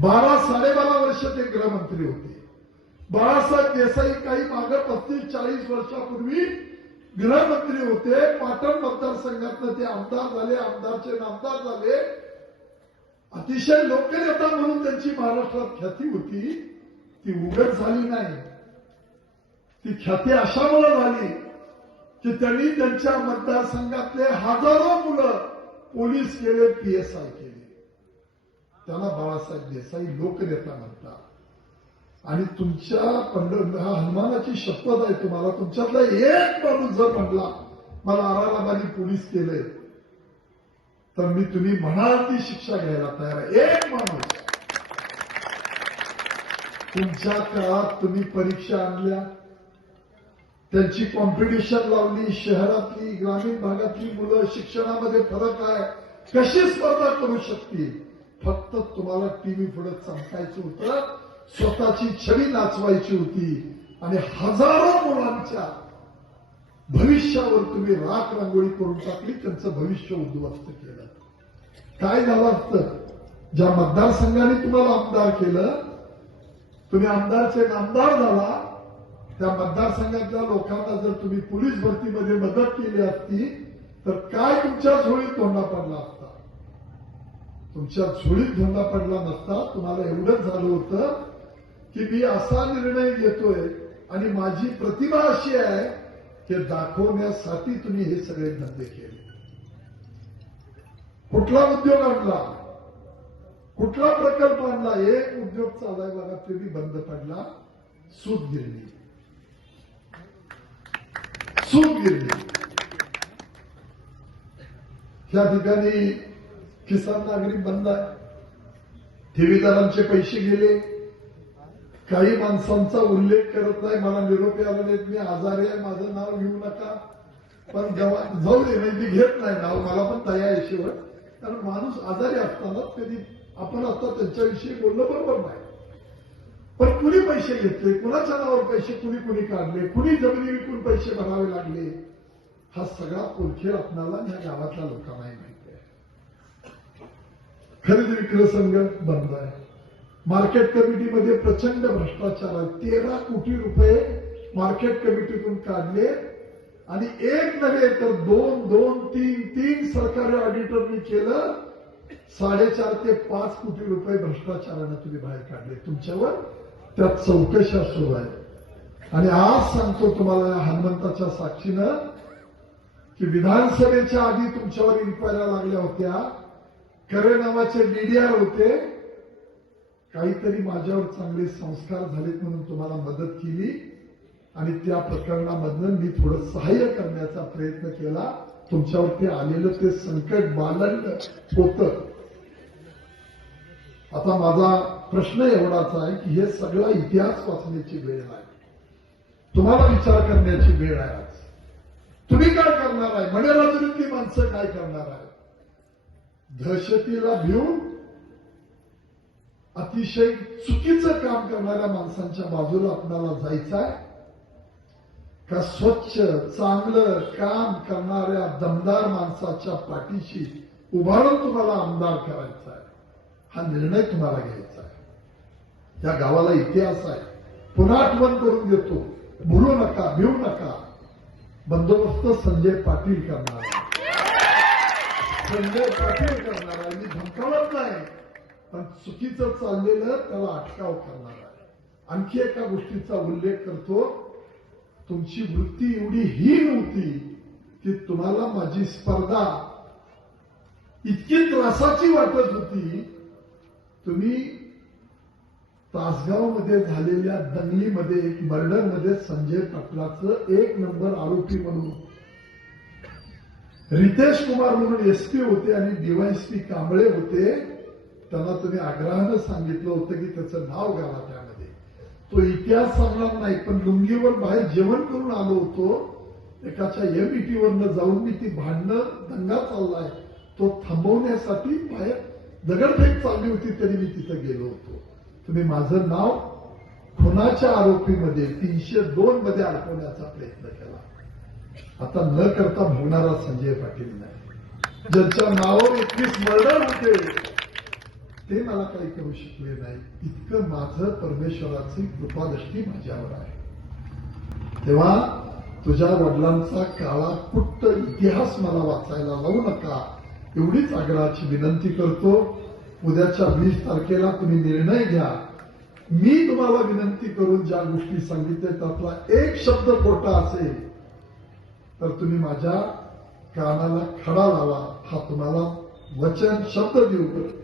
बारा साडेबारा वर्ष ते गृहमंत्री होते. बाळासाहेब देसाई काही मागे पस्तीस चाळीस वर्षापूर्वी गृहमंत्री होते. पाटण मतदारसंघातनं ते आमदार झाले आमदारचे नामदार झाले. अतिशय लोकनेता म्हणून त्यांची महाराष्ट्रात ख्याती होती. ती उघड झाली नाही. ती ख्याती अशामुळे झाली की त्यांनी त्यांच्या मतदारसंघातले हजारो मुलं पोलीस केले पीएसआय केले. त्याला बाळासाहेब देसाई लोकनेता म्हणतात. आणि तुमच्या पंढर हा हनुमानाची शपथ आहे तुम्हाला. तुमच्यातला एक माणूस जर म्हणला मला आरामाने पोलीस केले तर मी तुम्ही म्हणाल ती शिक्षा घ्यायला तयार आहे. एक माणूस. तुमच्या काळात तुम्ही परीक्षा आणल्या. त्यांची कॉम्पिटिशन लावली. शहरातली ग्रामीण भागातली मुलं शिक्षणामध्ये फरक आहे. कशी स्पर्धा करू शकतील? फक्त तुम्हाला टीव्ही पुढे चमकायचं होतं स्वतःची छडी नाचवायची होती. आणि हजारो मुलांच्या भविष्यावर तुम्ही राख रांगोळी करून टाकली त्यांचं भविष्य उद्ध्वस्त केलं. काय झालं असतं? ज्या मतदारसंघाने तुम्हाला आमदार केलं तुम्ही आमदारचे नामदार झाला त्या मतदारसंघातल्या लोकांना जर तुम्ही पोलीस भरतीमध्ये मदत केली असती तर काय तुमच्या झोळीत तोंडा पडला? असता तुमच्या झोळीत धंदा पडला नसता. तुम्हाला एवढंच झालं होतं की मी असा निर्णय घेतोय आणि माझी प्रतिभा अशी आहे की दाखवण्यासाठी तुम्ही हे सगळे धंदे केले. कुठला उद्योग आणला? कुठला प्रकल्प आणला? एक उद्योग चालाय बघा तुम्ही बंद पडला. सूत गिरणी. सूत गिरणी. या ठिकाणी किसान नागरिक बंद आहे. ठेवीदारांचे पैसे गेले. काही माणसांचा उल्लेख करत नाही. मला निरोपी आले नाहीत मी आजारी आहे. माझं नाव घेऊ नका. पण जेव्हा जाऊ दे नाही मी घेत नाही नाव. मला पण दया आहे शेवट. कारण माणूस आजारी असताना कधी आपण आता त्यांच्याविषयी बोलणं बरोबर नाही. पण कुणी पैसे घेतले? कुणाच्या नावावर पैसे कुणी कुणी काढले? कुणी जमिनी विकून पैसे भरावे लागले? हा सगळा पोलखेळ आपणाला ह्या गावातल्या लोकांनाही माहिती. खरेदी विक्री संघ बंद आहे. मार्केट कमिटीमध्ये प्रचंड भ्रष्टाचार आहे. तेरा कोटी रुपये मार्केट कमिटीतून काढले. आणि एक नव्हे तर दोन दोन तीन तीन सरकारी ऑडिटरनी केलं. साडेचार ते पाच कोटी रुपये भ्रष्टाचारानं तुम्ही बाहेर काढले. तुमच्यावर त्यात चौकशा सुरू आहे. आणि आज सांगतो तुम्हाला हनुमंताच्या साक्षीनं की विधानसभेच्या आधी तुमच्यावर इन्क्वायऱ्या लागल्या होत्या. खरे नावाचे डीडीआर होते. काहीतरी माझ्यावर चांगले संस्कार झालेत म्हणून तुम्हाला मदत केली. आणि त्या प्रकरणामधनं मी थोडं सहाय्य करण्याचा प्रयत्न केला. तुमच्यावरती आलेलं ते संकट बालंड होतं. आता माझा प्रश्न एवढाच आहे की हे सगळा इतिहास वाचण्याची वेळ आहे. तुम्हाला विचार करण्याची वेळ आहे आज. तुम्ही काय करणार आहे? मणेराजुरीतली माणसं काय करणार आहे दहशतीला भिवून अतिशय चुकीचं काम करणाऱ्या माणसांच्या बाजूला आपल्याला जायचं आहे का स्वच्छ चांगलं काम करणाऱ्या दमदार माणसाच्या पाठीशी उभारून तुम्हाला आमदार करायचा आहे हा निर्णय तुम्हाला घ्यायचा आहे या गावाला इतिहास आहे. पुन्हा आठवण करून देतो. भुलू नका भिवू नका. बंदोबस्त संजय पाटील करणार. करणार आहे. मी धमकावत नाही पण चुकीचं चाललेलं त्याला अटकाव करणार आहे. आणखी एका गोष्टीचा उल्लेख करतो. तुमची वृत्ती एवढी हीन होती की तुम्हाला माझी स्पर्धा इतकी त्रासाची वाटत होती. तुम्ही तासगावमध्ये झालेल्या दंगलीमध्ये एक मर्डरमध्ये संजय पाटलाचं एक नंबर आरोपी म्हणून रितेश कुमार म्हणून एसपी होते आणि डीवायएसपी कांबळे होते त्यांना तुम्ही आग्रहानं सांगितलं होतं की त्याचं नाव घाला त्यामध्ये. तो इतिहास सांगणार नाही पण लुंगीवर बाहेर जेवण करून आलो होतो. एकाच्या एमईटीवरनं जाऊन मी ती भांडणं दंगा चाललाय. तो थांबवण्यासाठी बाहेर दगडफेक चालली होती तरी मी तिथं गेलो होतो. तुम्ही माझं नाव खुनाच्या आरोपीमध्ये तीनशे दोन मध्ये अडकवण्याचा प्रयत्न केला. आता न करता भोगणारा संजय पाटील नाही. ज्यांच्या नावावर एकवीस मर्डर होते ते मला काही करू शकले नाही. इतकं माझं परमेश्वराची कृपादृष्टी माझ्यावर आहे. तेव्हा तुझ्या वडिलांचा काळा कुट्ट इतिहास मला वाचायला लावू नका. एवढीच आग्रहाची विनंती करतो. उद्याच्या वीस तारखेला तुम्ही निर्णय घ्या. मी तुम्हाला विनंती करून ज्या गोष्टी सांगितल्या त्यातला एक शब्द खोटा असेल तर तुम्ही माझ्या कानाला खडा लावा हा तुम्हाला वचन शब्द देऊ.